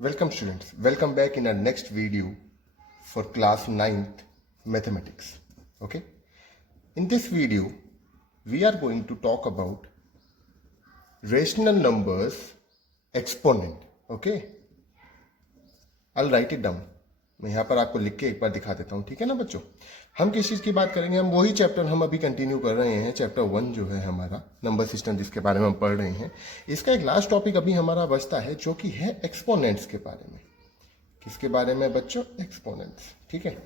Welcome students, welcome back in our next video for class 9th mathematics. Okay, in this video we are going to talk about rational numbers exponent. Okay, I'll write it down. मैं यहाँ पर आपको लिख के एक बार दिखा देता हूँ, ठीक है ना बच्चों। हम किस चीज़ की बात करेंगे, हम वही चैप्टर हम अभी कंटिन्यू कर रहे हैं, चैप्टर 1 जो है हमारा नंबर सिस्टम जिसके बारे में हम पढ़ रहे हैं। इसका एक लास्ट टॉपिक अभी हमारा बचता है जो कि है एक्सपोनेंट्स के बारे में। किसके बारे में बच्चों? एक्सपोनेंट्स। ठीक है,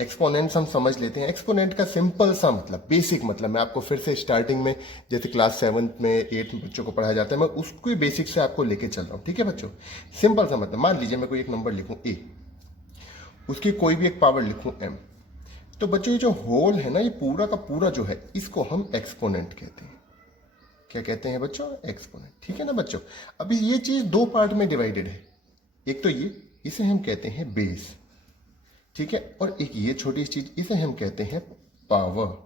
एक्सपोनेंट्स हम समझ लेते हैं। एक्सपोनेंट का सिंपल सा मतलब, बेसिक मतलब, मैं आपको फिर से स्टार्टिंग में जैसे क्लास 7 में 8 बच्चों को पढ़ाया जाता है, मैं उसको बेसिक से आपको लेके चल रहा हूँ। ठीक है बच्चों, सिंपल सा मतलब, मान लीजिए मैं कोई एक नंबर लिखूँ a, उसकी कोई भी एक पावर लिखूं m, तो बच्चों ये जो होल है ना, ये पूरा का पूरा जो है, इसको हम एक्सपोनेंट कहते हैं। क्या कहते हैं बच्चों? एक्सपोनेंट। ठीक है ना बच्चों। अभी ये चीज दो पार्ट में डिवाइडेड है। एक तो ये, इसे हम कहते हैं बेस, ठीक है, और एक ये छोटी चीज, इसे हम कहते हैं पावर।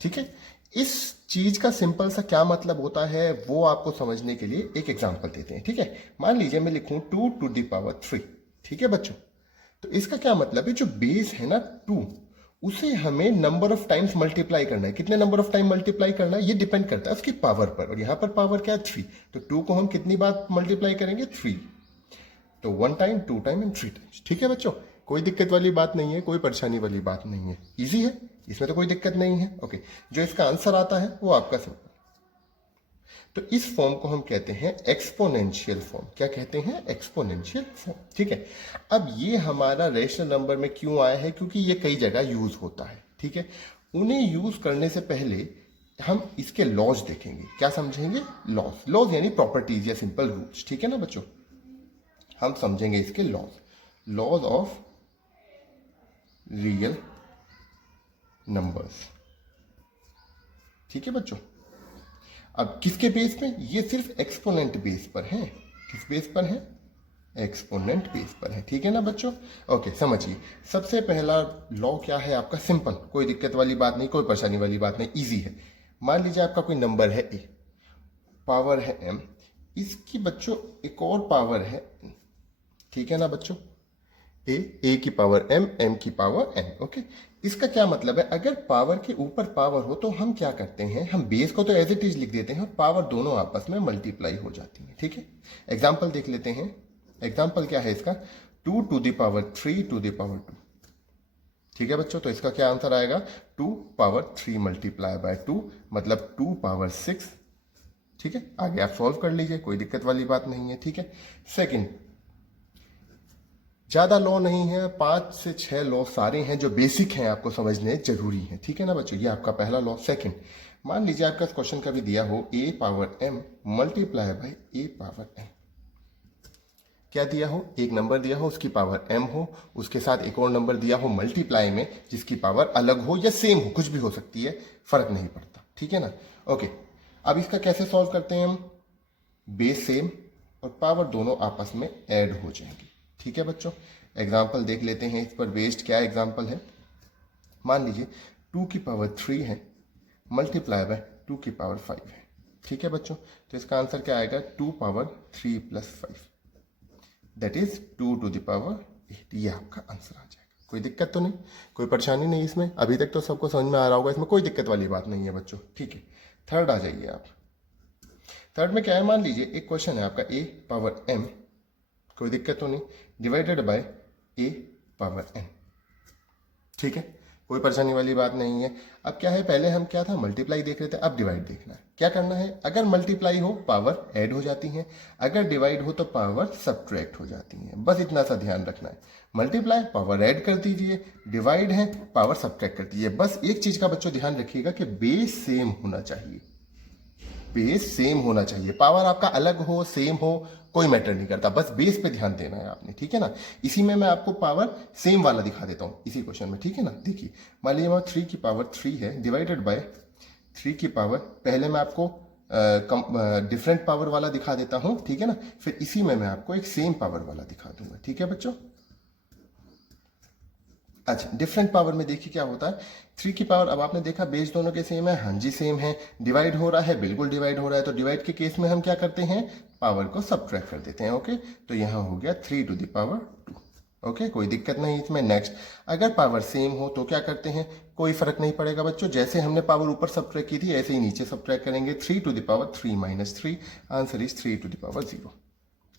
ठीक है, इस चीज का सिंपल सा क्या मतलब होता है वो आपको समझने के लिए एक एग्जांपल देते हैं। ठीक है, मान लीजिए मैं लिखूं 2 to the power 3। ठीक है बच्चों, तो इसका क्या मतलब है, जो बेस है ना 2, उसे हमें नंबर ऑफ टाइम्स मल्टीप्लाई करना है। कितने नंबर ऑफ टाइम मल्टीप्लाई करना है ये डिपेंड करता है उसकी पावर पर, और यहां पर पावर क्या है? 3। तो 2 को हम कितनी बार मल्टीप्लाई करेंगे? 3। तो 1 टाइम, 2 टाइम एंड 3 टाइम्स। ठीक है बच्चों, कोई दिक्कत वाली बात नहीं है, कोई परेशानी वाली बात नहीं है, इजी है, इसमें तो कोई दिक्कत नहीं है। ओके, जो इसका आंसर आता है वो आपका सिंपल। तो इस फॉर्म को हम कहते हैं एक्सपोनेंशियल फॉर्म। क्या कहते हैं? Exponential form. ठीक है, अब ये हमारा रेशनल नंबर में क्यों आया है? क्योंकि ये कई जगह यूज होता है। ठीक है, उन्हें यूज करने से पहले हम इसके लॉज देखेंगे। क्या समझेंगे? लॉज। लॉज यानी प्रॉपर्टीज या सिंपल रूल्स। ठीक है ना बच्चों, हम समझेंगे इसके laws. Laws of real numbers. ठीक है बच्चों, अब किसके बेस पे? ये सिर्फ एक्सपोनेंट बेस पर है। किस बेस पर है? एक्सपोनेंट बेस पर है। ठीक है ना बच्चों। ओके, समझिए, सबसे पहला लॉ क्या है आपका? सिंपल, कोई दिक्कत वाली बात नहीं, कोई परेशानी वाली बात नहीं, इजी है। मान लीजिए आपका कोई नंबर है a, पावर है m, इसकी बच्चों एक और पावर है n। ठीक है ना बच्चों, a की पावर m की पावर n। ओके, इसका क्या मतलब है? अगर पावर के ऊपर पावर हो तो हम क्या करते हैं, हम बेस को तो एज इट इज लिख देते हैं और पावर दोनों आपस में मल्टीप्लाई हो जाती है। ठीक है, एग्जांपल देख लेते हैं। एग्जांपल क्या है इसका? 2 to the power 3 to the power 2। ठीक है बच्चों, तो इसका क्या आंसर आएगा? 2 power 3 मल्टीप्लाई बाय 2 मतलब 2 power 6। ठीक है, आगे आप सॉल्व कर लीजिए, कोई दिक्कत वाली बात नहीं है। ठीक है, सेकेंड, ज्यादा लॉ नहीं है, 5 से 6 लॉ सारे हैं जो बेसिक हैं, आपको समझने जरूरी है। ठीक है ना बच्चों, ये आपका पहला लॉ। सेकंड, मान लीजिए आपका क्वेश्चन कभी दिया हो a power m multiply by a power n। क्या दिया हो? एक नंबर दिया हो, उसकी पावर m हो, उसके साथ एक और नंबर दिया हो मल्टीप्लाई में, जिसकी पावर अलग हो या सेम हो, कुछ भी हो सकती है, फर्क नहीं पड़ता। ठीक है ना। ओके, अब इसका कैसे सॉल्व करते हैं हम? बेस सेम और पावर दोनों आपस में ऐड हो जाएंगे। ठीक है बच्चों, एग्जाम्पल देख लेते हैं इस पर बेस्ड। क्या एग्जाम्पल है? मान लीजिए 2 की पावर 3 है मल्टीप्लाई बाय 2 की पावर 5 है। ठीक है बच्चों, तो इसका आंसर क्या आएगा? 2 power 3 plus 5, that is 2 to the power 8। ये आपका आंसर आ जाएगा। कोई दिक्कत तो नहीं, कोई परेशानी नहीं इसमें? अभी तक तो सबको समझ में आ रहा होगा, इसमें कोई दिक्कत वाली बात नहीं है बच्चों। ठीक है, थर्ड आ जाइए आप। थर्ड में क्या है? मान लीजिए एक क्वेश्चन है आपका a पावर m, कोई दिक्कत तो नहीं, divided by a power n। ठीक है, कोई परेशानी वाली बात नहीं है। अब क्या है, पहले हम क्या था, मल्टीप्लाई देख रहे थे, अब डिवाइड देखना है। क्या करना है? अगर मल्टीप्लाई हो पावर ऐड हो जाती है, अगर डिवाइड हो तो पावर सब्ट्रैक्ट हो जाती है। बस इतना सा ध्यान रखना है। मल्टीप्लाई पावर ऐड कर दीजिए, डिवाइड है पावर सब्ट्रैक्ट कर दीजिए। बस एक चीज का बच्चों ध्यान रखिएगा कि बेस सेम होना चाहिए। बेस सेम होना चाहिए, पावर आपका अलग हो सेम हो कोई मैटर नहीं करता, बस बेस पे ध्यान देना है आपने। ठीक है ना, इसी में मैं आपको पावर सेम वाला दिखा देता हूं इसी क्वेश्चन में। ठीक है ना, देखिए मान लीजिए मैं 3 की पावर 3 है डिवाइडेड बाय 3 की पावर, पहले मैं आपको डिफरेंट पावर वाला दिखा देता हूं। ठीक है ना, फिर इसी में मैं आपको एक सेम पावर वाला दिखा दूंगा। ठीक है बच्चों, अच्छा, डिफरेंट पावर में देखिए क्या होता है। 3 की पावर, अब आपने देखा बेस दोनों के सेम है, हाँ जी सेम है। डिवाइड हो रहा है, बिल्कुल डिवाइड हो रहा है, तो डिवाइड के केस में हम क्या करते हैं? पावर को सब्ट्रैक्ट कर देते हैं। ओके, तो यहाँ हो गया 3 टू द पावर 2। ओके, कोई दिक्कत नहीं इसमें। नेक्स्ट, अगर पावर सेम हो तो क्या करते हैं, कोई फर्क नहीं पड़ेगा बच्चों, जैसे हमने पावर ऊपर सब्ट्रैक्ट की थी ऐसे ही नीचे सब्ट्रैक्ट करेंगे। 3 to the power 3 minus 3, answer is 3 to the power 0।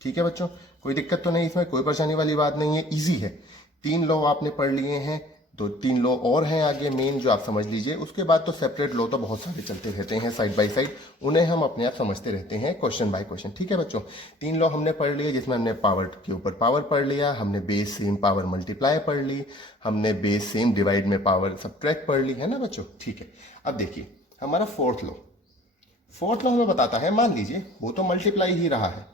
ठीक है बच्चों, कोई दिक्कत तो नहीं इसमें, कोई परेशानी वाली बात नहीं है, इजी है। 3 लॉ आपने पढ़ लिए हैं, तो 3 लॉ और हैं आगे मेन जो आप समझ लीजिए। उसके बाद तो सेपरेट लॉ तो बहुत सारे चलते रहते हैं साइड बाय साइड, उन्हें हम अपने आप समझते रहते हैं क्वेश्चन बाय क्वेश्चन। ठीक है बच्चों, 3 लॉ हमने पढ़ लिए, जिसमें हमने पावर के ऊपर पावर पढ़ लिया, हमने बेस सेम पावर मल्टीप्लाई पढ़ ली, हमने बेस सेम डिवाइड में पावर सब्ट्रैक्ट पढ़ ली, है ना बच्चों। ठीक है, अब देखिए हमारा फोर्थ लॉ हमें बताता है, मान लीजिए वो तो मल्टीप्लाई ही रहा है,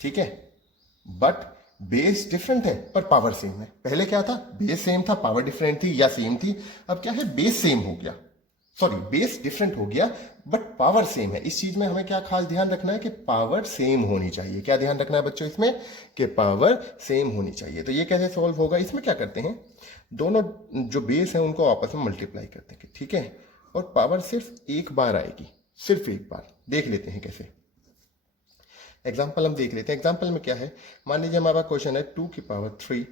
ठीक है, बट बेस डिफरेंट है पर पावर सेम है। पहले क्या था, बेस सेम था, पावर डिफरेंट थी या सेम थी। अब क्या है, बेस सेम हो गया, सॉरी बेस डिफरेंट हो गया बट पावर सेम है। इस चीज में हमें क्या खास ध्यान रखना है कि पावर सेम होनी चाहिए। क्या ध्यान रखना है बच्चों इसमें, कि पावर सेम होनी चाहिए। तो ये कैसे सॉल्व होगा, इसमें क्या करते हैं, दोनों जो बेस है उनको आपस में मल्टीप्लाई करते हैं, ठीक है, और पावर सिर्फ एक बार आएगी, सिर्फ एक बार। देख लेते हैं कैसे, एग्जाम्पल हम देख लेते हैं। एग्जाम्पल में क्या है, मान लीजिए हमारा क्वेश्चन है 2 की पावर 3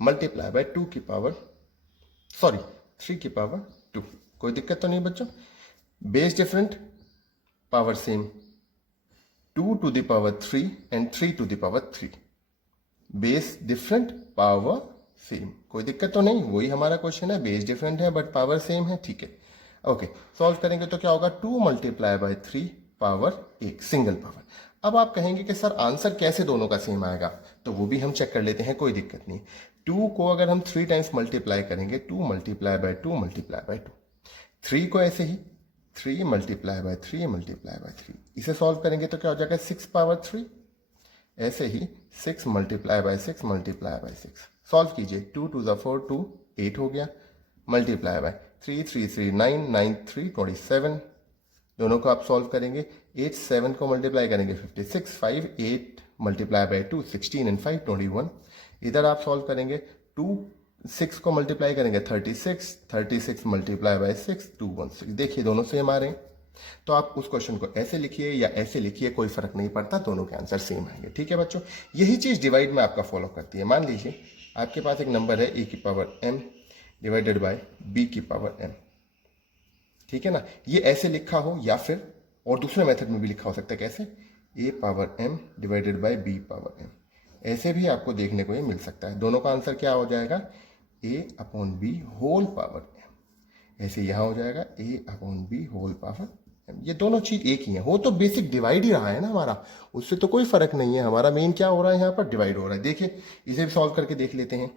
मल्टीप्लाई बाय 2 की पावर 3 की पावर 2। कोई दिक्कत तो नहीं बच्चों, base different power same, 2 to the power 3 and 3 to the power 3, base different power same. कोई दिक्कत तो नहीं, वही हमारा क्वेश्चन है, बेस डिफरेंट है बट पावर सेम है। ठीक है, ओके, सॉल्व करेंगे तो क्या होगा, 2 multiply by 3 power 1, single power. अब आप कहेंगे कि सर आंसर कैसे दोनों का सेम आएगा, तो वो भी हम चेक कर लेते हैं, कोई दिक्कत नहीं। 2 को अगर हम 3 टाइम्स मल्टीप्लाई करेंगे, 2 मल्टीप्लाई बाय 2 मल्टीप्लाई बाय 2, 3 को ऐसे ही 3 मल्टीप्लाई बाय 3 मल्टीप्लाई बाय 3, इसे सॉल्व करेंगे तो क्या हो जाएगा 6 पावर 3, ऐसे ही 6 multiply by 6 multiply by 6, solve कीजिए, 2 टू द 4 2, 8 हो गया, मल्टीप्लाई बाय 3 3 3 9 9 3 27, दोनों को आप सॉल्व करेंगे, 8 7 को मल्टीप्लाई करेंगे 56, 5 8 मल्टीप्लाई बाय 2 16 एंड 5 21, इधर आप सॉल्व करेंगे 2 6 को मल्टीप्लाई करेंगे 36, 36 मल्टीप्लाई बाय 6 216। देखिए दोनों सेम आ रहे हैं, तो आप उस क्वेश्चन को ऐसे लिखिए या ऐसे लिखिए, कोई फर्क नहीं पड़ता, दोनों के आंसर सेम आएंगे। ठीक है बच्चों, यही चीज डिवाइड में आपका फॉलो करती है। मान लीजिए आपके पास एक नंबर है a की power m divided by b की पावर m, ठीक है ना, ये ऐसे लिखा हो या फिर और दूसरे मेथड में भी लिखा हो सकता है, कैसे, a power m divided by b power m, ऐसे भी आपको देखने को ये मिल सकता है। दोनों का आंसर क्या हो जाएगा, a upon b whole power m, ऐसे यहाँ हो जाएगा a upon b whole power m। ये दोनों चीज एक ही है, वो तो बेसिक डिवाइड ही रहा है ना हमारा, उससे तो कोई फर्क नहीं है। हमारा मेन क्या हो रहा है, यहाँ पर डिवाइड हो रहा है। देखिए इसे भी सॉल्व करके देख लेते हैं,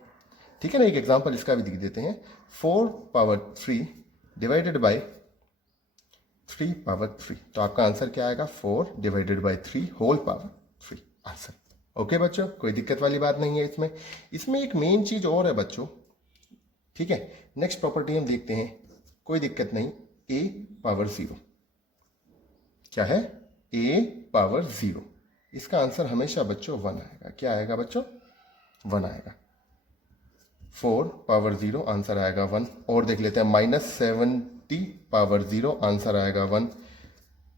ठीक है ना, एक एग्जाम्पल इसका भी दिख देते हैं। 4 पावर 3 डिवाइडेड बाय 3 पावर 3, तो आपका आंसर क्या आएगा, 4 divided by 3 whole power 3 answer. Okay बच्चों, कोई दिक्कत वाली बात नहीं है इसमें। इसमें एक मेन चीज और है बच्चों, ठीक है, नेक्स्ट प्रॉपर्टी हम देखते हैं, कोई दिक्कत नहीं, a पावर 0, क्या है, a पावर 0, इसका आंसर हमेशा बच्चों 1 आएगा। क्या आएगा बच्चों, 1 आएगा। 4 पावर 0 आंसर आएगा 1। और देख लेते हैं, -70 पावर 0 आंसर आएगा 1,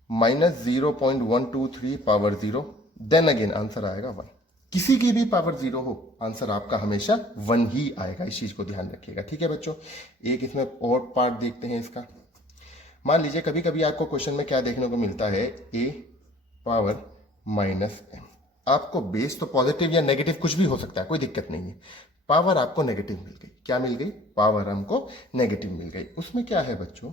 -0.123 पावर 0, देन अगेन आंसर आएगा 1। किसी की भी पावर 0 हो, आंसर आपका हमेशा 1 ही आएगा, इस चीज को ध्यान रखिएगा। ठीक है बच्चों, एक इसमें और पार्ट देखते हैं इसका। मान लीजिए कभी कभी आपको क्वेश्चन में क्या देखने को मिलता है, a पावर -m, आपको बेस तो पॉजिटिव या नेगेटिव कुछ भी हो सकता है, कोई दिक्कत नहीं है, पावर आपको नेगेटिव मिल गई। क्या मिल गई, पावर हमको नेगेटिव मिल गई। उसमें क्या है बच्चों,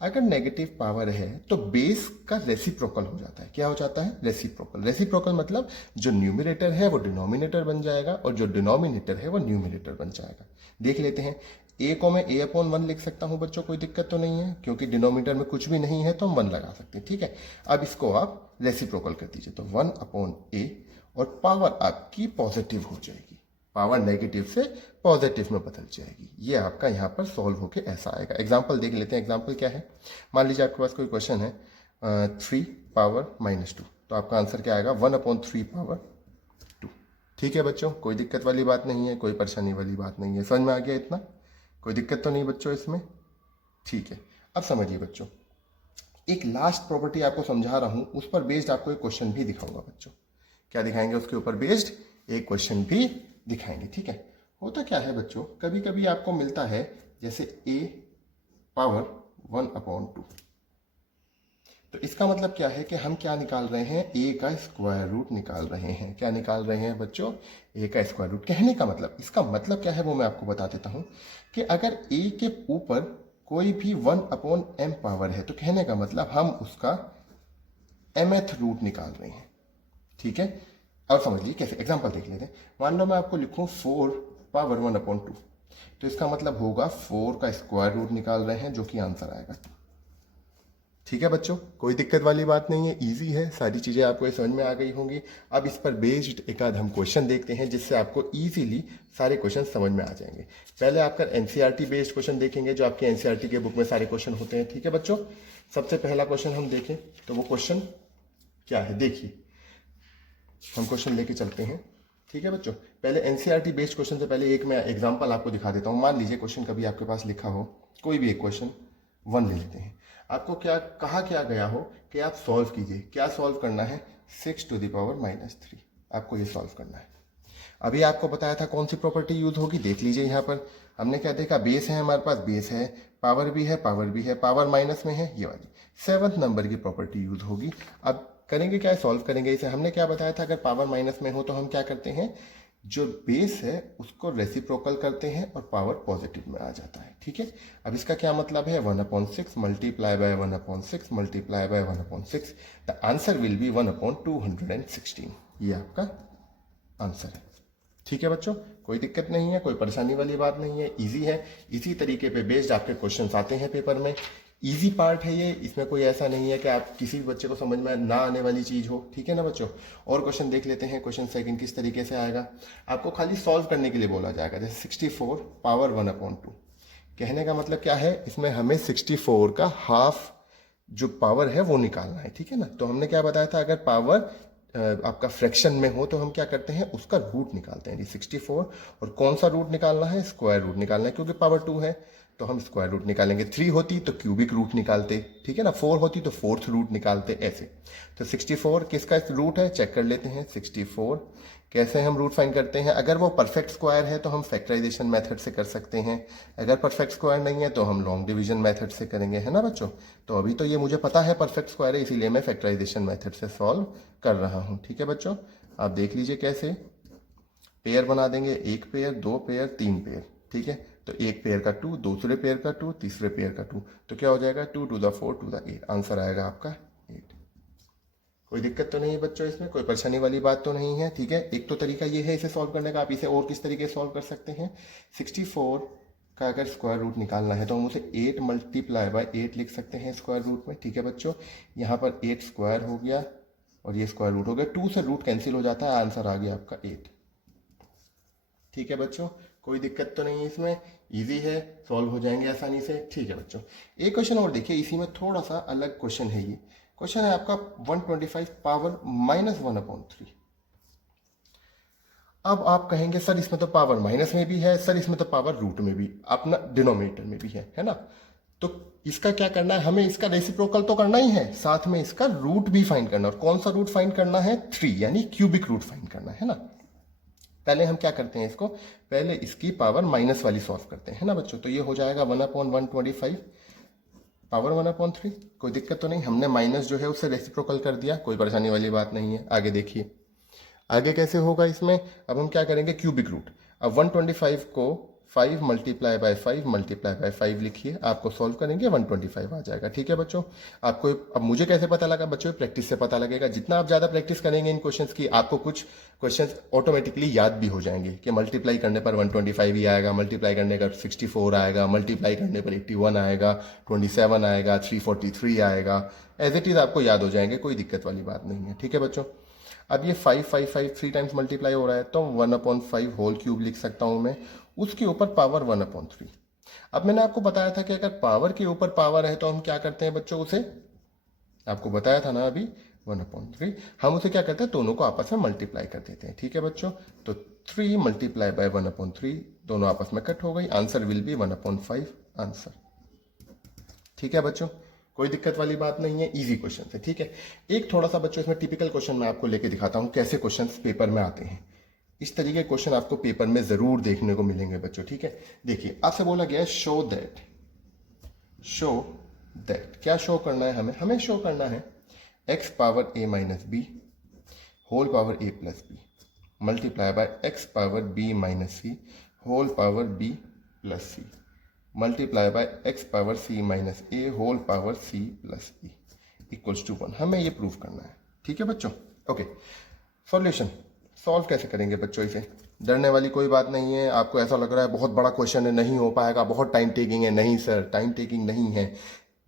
अगर नेगेटिव पावर है तो बेस का रेसिप्रोकल हो जाता है। क्या हो जाता है, रेसिप्रोकल। रेसिप्रोकल मतलब जो न्यूमरेटर है वो डिनोमिनेटर बन जाएगा और जो डिनोमिनेटर है वो न्यूमरेटर बन जाएगा। देख लेते हैं, a को मैं a अपॉन 1 लिख सकता हूं बच्चों, कोई दिक्कत तो नहीं है, क्योंकि डिनोमिनेटर में कुछ भी नहीं है तो हम 1 लगा सकते हैं। ठीक है, अब इसको आप रेसिप्रोकल कर दीजिए, तो 1 अपॉन a, और पावर आपकी पॉजिटिव हो जाएगी, पावर नेगेटिव से पॉजिटिव में बदल जाएगी। ये आपका यहाँ पर सॉल्व होके ऐसा आएगा। एग्जांपल देख लेते हैं, एग्जांपल क्या है, मान लीजिए आपके पास कोई क्वेश्चन है 3 पावर -2, तो आपका आंसर क्या आएगा, 1 अपॉन 3 पावर 2। ठीक है बच्चों, कोई दिक्कत वाली बात नहीं है, कोई परेशानी वाली बात नहीं है, समझ में आ गया इतना, कोई दिक्कत तो नहीं बच्चों इसमें। ठीक है, अब समझिए बच्चों, एक लास्ट प्रॉपर्टी आपको समझा रहा हूं, उस पर बेस्ड आपको एक क्वेश्चन भी दिखाऊंगा बच्चों। क्या दिखाएंगे? उसके ऊपर बेस्ड एक क्वेश्चन भी दिखाएंगे, ठीक है। होता क्या है बच्चों, कभी कभी आपको मिलता है जैसे a पावर 1/2, तो इसका मतलब क्या है कि हम क्या निकाल रहे हैं, a का स्क्वायर रूट निकाल रहे हैं। क्या निकाल रहे हैं बच्चों? a का स्क्वायर रूट। कहने का मतलब, इसका मतलब क्या है वो मैं आपको बता देता हूं कि अगर a के ऊपर कोई भी 1/m पावर है, तो कहने का मतलब हम उसका mth रूट निकाल रहे हैं, ठीक है। अब समझ लीजिए कैसे, एग्जांपल देख लेते हैं। मान लो मैं आपको लिखूं 4 पावर 1/2, तो इसका मतलब होगा 4 का स्क्वायर रूट निकाल रहे हैं, जो कि आंसर आएगा। ठीक है बच्चों, कोई दिक्कत वाली बात नहीं है, इजी है, सारी चीजें आपको ये समझ में आ गई होंगी। अब इस पर बेस्ड एक आध हम क्वेश्चन देखते हैं, जिससे आपको इजीली सारे क्वेश्चन समझ में आ जाएंगे। पहले आपका एनसीईआरटी बेस्ड क्वेश्चन देखेंगे, जो आपके एनसीईआरटी के बुक में सारे क्वेश्चन होते हैं, ठीक है बच्चों। सबसे पहला क्वेश्चन हम देखें तो वो क्वेश्चन क्या है, देखिए हम क्वेश्चन लेके चलते हैं, ठीक है बच्चों। पहले एनसीईआरटी बेस्ड क्वेश्चन से पहले एक मैं एग्जांपल आपको दिखा देता हूं। मान लीजिए क्वेश्चन कभी आपके पास लिखा हो, कोई भी एक क्वेश्चन 1 ले लेते हैं। आपको क्या कहा क्या गया हो कि आप सॉल्व कीजिए। क्या सॉल्व करना है? 6⁻³ आपको ये सॉल्व करना है। अभी आपको बताया था कौन सी प्रॉपर्टी यूज होगी, देख लीजिए। यहाँ पर हमने क्या देखा, बेस है हमारे पास, बेस है, पावर भी है, पावर भी है, पावर माइनस में है, ये वाली 7th नंबर की प्रॉपर्टी यूज होगी। अब करेंगे क्या, सॉल्व करेंगे इसे। हमने क्या बताया था, अगर पावर माइनस में हो तो हम क्या करते हैं, जो बेस है उसको रेसिप्रोकल करते हैं और पावर पॉजिटिव में आ जाता है, ठीक है। अब इसका क्या मतलब है, 1/6 multiply by 1/6 multiply by 1/6, the answer will be 1/216। ये आपका आंसर है, ठीक है बच्चों। कोई दिक्कत नहीं है, कोई परेशानी वाली बात नहीं है, इजी है। इसी तरीके पे बेस्ड आपके क्वेश्चंस आते हैं पेपर में। इजी पार्ट है ये, इसमें कोई ऐसा नहीं है कि आप किसी भी बच्चे को समझ में ना आने वाली चीज हो, ठीक है ना बच्चों। और क्वेश्चन देख लेते हैं। क्वेश्चन सेकंड किस तरीके से आएगा, आपको खाली सॉल्व करने के लिए बोला जाएगा। जैसे 64 पावर 1/2, कहने का मतलब क्या है, इसमें हमें 64 का हाफ जो पावर है वो निकालना है, ठीक है ना। तो हमने क्या बताया था, अगर पावर आपका फ्रैक्शन में हो तो हम क्या करते हैं, उसका रूट निकालते हैं। 64 और कौन सा रूट निकालना है, स्क्वायर रूट निकालना है, क्योंकि पावर 2 है तो हम स्क्वायर रूट निकालेंगे। 3 होती तो क्यूबिक रूट निकालते, ठीक है ना। 4 होती तो 4th रूट निकालते, ऐसे। तो 64 किसका रूट है, चेक कर लेते हैं। 64 कैसे हम रूट फाइंड करते हैं, अगर वो परफेक्ट स्क्वायर है तो हम फैक्टराइजेशन मेथड से कर सकते हैं, अगर परफेक्ट स्क्वायर नहीं है तो हम लॉन्ग डिवीजन मेथड से करेंगे, है ना बच्चों। तो अभी तो ये मुझे पता है परफेक्ट स्क्वायर है, इसीलिए मैं फैक्टराइजेशन मेथड से सॉल्व कर रहा हूं, ठीक है बच्चों। आप देख लीजिए कैसे पेयर बना देंगे, 1 पेयर, 2 पेयर, 3 पेयर, ठीक है। तो एक पेयर का 2, दूसरे पेयर का 2, तीसरे पेयर का 2, तो क्या हो जाएगा 2 to the 4 to the 8, answer आएगा आपका 8। कोई दिक्कत तो नहीं है बच्चों, इसमें कोई परेशानी वाली बात तो नहीं है, ठीक है। एक तो तरीका ये है इसे सॉल्व करने का, आप इसे और किस तरीके से सॉल्व कर सकते हैं। 64 का अगर स्क्वायर रूट निकालना है तो हम उसे 8 मल्टीप्लाई बाय 8 लिख सकते हैं स्क्वायर रूट में, ठीक है बच्चों। यहाँ पर 8 स्क्वायर हो गया और ये स्क्वायर रूट हो गया, 2 से रूट कैंसिल हो जाता है, आंसर आ गया आपका 8, ठीक है बच्चों। कोई दिक्कत तो नहीं है इसमें, इजी है, सॉल्व हो जाएंगे आसानी से, ठीक है बच्चों। एक क्वेश्चन और देखिए, इसी में थोड़ा सा अलग क्वेश्चन है। ये क्वेश्चन है आपका 125 पावर -1/3। अब आप कहेंगे सर इसमें तो पावर माइनस में भी है, सर इसमें तो पावर रूट में भी, अपना डिनोमिनेटर में भी है ना। तो इसका क्या करना है, हमें इसका रेसिप्रोकल तो करना ही है, साथ में इसका रूट भी फाइंड करना है। और कौन सा रूट फाइंड करना है, 3, यानी क्यूबिक रूट फाइंड करना है ना। पहले हम क्या करते हैं, इसको पहले इसकी पावर माइनस वाली सॉल्व करते हैं ना बच्चों। तो ये हो जाएगा 1/125 पावर 1/3। कोई दिक्कत तो नहीं, हमने माइनस जो है उससे रेसिप्रोकल कर दिया, कोई परेशानी वाली बात नहीं है। आगे देखिए आगे कैसे होगा इसमें। अब हम क्या करेंगे, क्यूबिक रूट। अब 125 को 5 मल्टीप्लाई बाय 5 मल्टीप्लाई बाय 5 लिखिए, आपको सॉल्व करेंगे 125 आ जाएगा, ठीक है बच्चों। आपको अब मुझे कैसे पता लगा बच्चों, प्रैक्टिस से पता लगेगा। जितना आप ज़्यादा प्रैक्टिस करेंगे इन क्वेश्चंस की, आपको कुछ क्वेश्चंस ऑटोमेटिकली याद भी हो जाएंगे कि मल्टीप्लाई करने पर 125 ही आएगा, मल्टीप्लाई करने पर 64 आएगा, मल्टीप्लाई करने पर 81 आएगा, 27 आएगा, 343 आएगा, एज इट इज़ आपको याद हो जाएंगे, कोई दिक्कत वाली बात नहीं है, ठीक है बच्चों। अब ये 5 5 5 3 टाइम्स मल्टीप्लाई हो रहा है, तो 1/5 होल क्यूब लिख सकता हूं मैं, उसके ऊपर पावर 1/3। अब मैंने आपको बताया था कि अगर पावर के ऊपर पावर है तो हम क्या करते हैं बच्चों, उसे आपको बताया था ना अभी 1/3, हम उसे क्या करते हैं, दोनों को आपस में मल्टीप्लाई कर देते हैं, ठीक है बच्चों। तो 3 मल्टीप्लाई बाय 1/3, दोनों आपस में कट हो गई, आंसर विल बी 1/5 आंसर, ठीक है बच्चों। कोई दिक्कत वाली बात नहीं है, इजी क्वेश्चन है, ठीक है। एक थोड़ा सा बच्चों इसमें टिपिकल क्वेश्चन मैं आपको लेके दिखाता हूँ कैसे क्वेश्चन पेपर में आते हैं। इस तरीके के क्वेश्चन आपको पेपर में जरूर देखने को मिलेंगे बच्चों, ठीक है। देखिए आपसे बोला गया है शो दैट क्या शो करना है हमें शो करना है x power a minus B whole power a plus B multiply by x power b minus C whole power b plus C multiply by x power c minus a whole power c plus b equals to 1। हमें ये prove करना है, ठीक है बच्चों। Okay, solution solve कैसे करेंगे बच्चों, इसे डरने वाली कोई बात नहीं है। आपको ऐसा लग रहा है बहुत बड़ा क्वेश्चन है, नहीं हो पाएगा, बहुत टाइम टेकिंग है, नहीं सर टाइम टेकिंग नहीं है।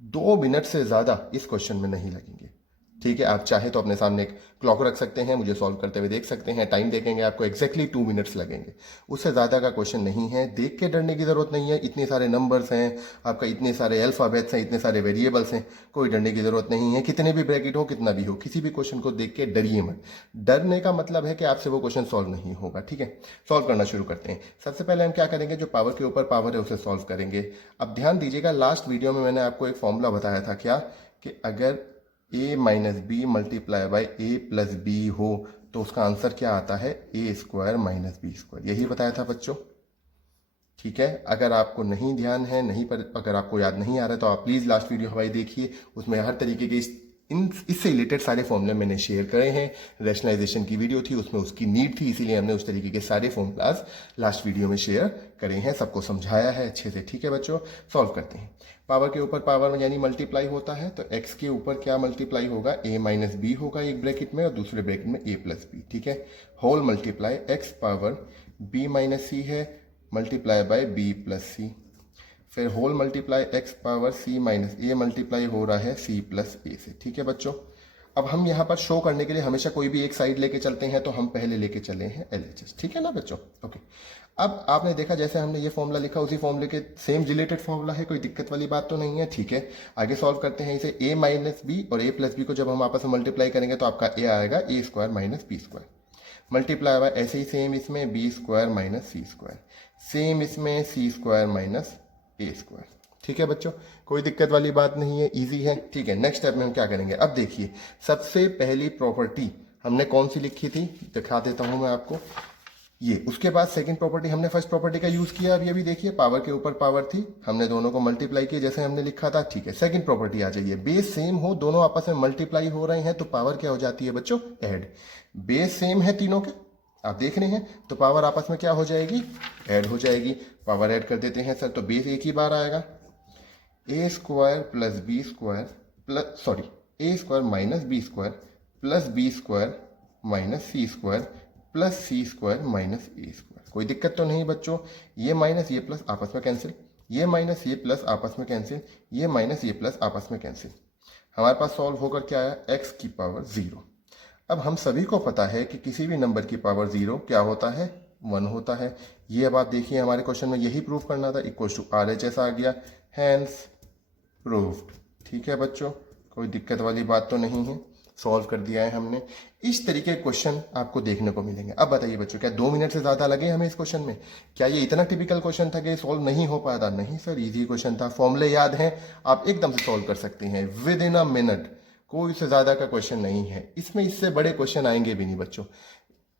2 मिनट से ज़्यादा इस क्वेश्चन में नहीं लगेंगे, ठीक है। आप चाहे तो अपने सामने एक क्लॉक रख सकते हैं, मुझे सॉल्व करते हुए देख सकते हैं, टाइम देखेंगे आपको एग्जैक्टली 2 मिनट्स लगेंगे। उससे ज़्यादा का क्वेश्चन नहीं है, देख के डरने की ज़रूरत नहीं है। इतने सारे नंबर्स हैं आपका, इतने सारे अल्फ़ाबेट्स हैं, इतने सारे वेरिएबल्स हैं, कोई डरने की ज़रूरत नहीं है। कितने भी ब्रैकेट हो, कितना भी हो, किसी भी क्वेश्चन को देख के डरिए मत। डरने का मतलब है कि आपसे वो क्वेश्चन सॉल्व नहीं होगा, ठीक है। सॉल्व करना शुरू करते हैं। सबसे पहले हम क्या करेंगे, जो पावर के ऊपर पावर है उसे सॉल्व करेंगे। अब ध्यान दीजिएगा, लास्ट वीडियो में मैंने आपको एक फॉर्मूला बताया था, क्या कि अगर a minus B multiply by A plus B हो तो उसका आंसर क्या आता है, A square minus B square. यही बताया था बच्चों, ठीक है। अगर आपको नहीं ध्यान है, नहीं पर अगर आपको याद नहीं आ रहा है तो आप प्लीज़ लास्ट वीडियो हमारी देखिए, उसमें हर तरीके के इससे रिलेटेड सारे फॉर्मूले मैंने शेयर करे हैं। रैशनलाइजेशन की वीडियो थी, उसमें उसकी नीड थी, इसीलिए हमने उस तरीके के सारे फॉर्मूलाज लास्ट वीडियो में शेयर करे हैं, सबको समझाया है अच्छे से, ठीक है बच्चों। सॉल्व करते हैं। पावर के ऊपर पावर यानी मल्टीप्लाई होता है, तो x के ऊपर क्या मल्टीप्लाई होगा, a माइनस बी होगा एक ब्रैकेट में और दूसरे ब्रैकेट में a प्लस बी, ठीक है। Whole multiply x power b minus C है multiply by b plus C, फिर whole multiply x power c minus a multiply हो रहा है c प्लस a से, ठीक है बच्चों। अब हम यहाँ पर शो करने के लिए हमेशा कोई भी एक साइड लेके चलते हैं, तो हम पहले लेके चले हैं LHS, ठीक है ना बच्चों। ओके, अब आपने देखा जैसे हमने ये फॉर्मूला लिखा उसी फॉर्मूले के सेम रिलेटेड फॉर्मूला है, कोई दिक्कत वाली बात तो नहीं है, ठीक है। आगे सॉल्व करते हैं इसे। a माइनस बी और a प्लस बी को जब हम आपस में मल्टीप्लाई करेंगे तो आपका a आएगा a square minus B square multiply हुआ, ऐसे ही सेम इसमें b square minus C square, same इसमें c square minus a square, ठीक है बच्चों। कोई दिक्कत वाली बात नहीं है, इजी है, ठीक है। नेक्स्ट स्टेप में हम क्या करेंगे, अब देखिए सबसे पहली प्रॉपर्टी हमने कौन सी लिखी थी, दिखा देता हूं मैं आपको ये। उसके बाद सेकंड प्रॉपर्टी हमने फर्स्ट प्रॉपर्टी का यूज किया। अभी देखिए पावर के ऊपर पावर थी, हमने दोनों को मल्टीप्लाई किया जैसे हमने लिखा था, ठीक है। सेकंड प्रॉपर्टी आ जाइए, बेस सेम हो, दोनों आपस में मल्टीप्लाई हो रहे हैं तो पावर क्या हो जाती है बच्चों, ऐड। बेस सेम है तीनों के, आप देख रहे हैं, तो पावर आपस में क्या हो जाएगी, ऐड हो जाएगी। पावर ऐड कर देते हैं सर, तो बेस एक ही बार आएगा, A square plus B square plus sorry A square minus B square plus B square minus C square plus C square minus A square. कोई दिक्कत तो नहीं बच्चों, ये माइनस ये प्लस आपस में कैंसिल, ये माइनस ये प्लस आपस में कैंसिल, ये माइनस ये प्लस आपस में कैंसिल। हमारे पास सॉल्व होकर क्या आया, एक्स की पावर 0। अब हम सभी को पता है कि किसी भी नंबर की पावर 0 क्या होता है, 1 होता है। ये अब आप देखिए हमारे क्वेश्चन में यही प्रूफ करना था, इक्वल टू RHS आ गया, हैंस प्रूव्ड, ठीक है बच्चों। कोई दिक्कत वाली बात तो नहीं है, सॉल्व कर दिया है हमने। इस तरीके के क्वेश्चन आपको देखने को मिलेंगे। अब बताइए बच्चों, क्या 2 मिनट से ज़्यादा लगे हमें इस क्वेश्चन में? क्या ये इतना टिपिकल क्वेश्चन था कि सॉल्व नहीं हो पाया? नहीं सर, इजी क्वेश्चन था, फॉर्मूले याद हैं, आप एकदम से सॉल्व कर सकते हैं विद इन अ मिनट। कोई इससे ज़्यादा का क्वेश्चन नहीं है इसमें, इससे बड़े क्वेश्चन आएंगे भी नहीं बच्चों।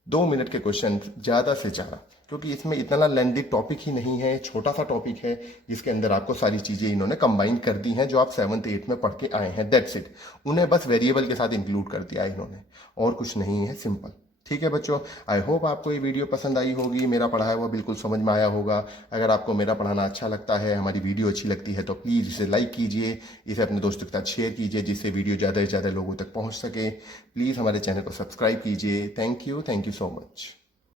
2 मिनट के क्वेश्चन ज़्यादा से ज़्यादा, क्योंकि इसमें इतना लेंथी टॉपिक ही नहीं है, छोटा सा टॉपिक है जिसके अंदर आपको सारी चीज़ें इन्होंने कंबाइन कर दी हैं जो आप 7th 8th में पढ़ के आए हैं, दैट्स इट। उन्हें बस वेरिएबल के साथ इंक्लूड कर दिया है इन्होंने, और कुछ नहीं है, सिंपल, ठीक है बच्चों। आई होप आपको ये वीडियो पसंद आई होगी, मेरा पढ़ाया हुआ बिल्कुल समझ में आया होगा। अगर आपको मेरा पढ़ाना अच्छा लगता है, हमारी वीडियो अच्छी लगती है, तो प्लीज़ इसे लाइक कीजिए, इसे अपने दोस्तों के साथ शेयर कीजिए जिससे वीडियो ज़्यादा से ज़्यादा लोगों तक पहुँच सके। प्लीज़ हमारे चैनल को सब्सक्राइब कीजिए। Thank you so much.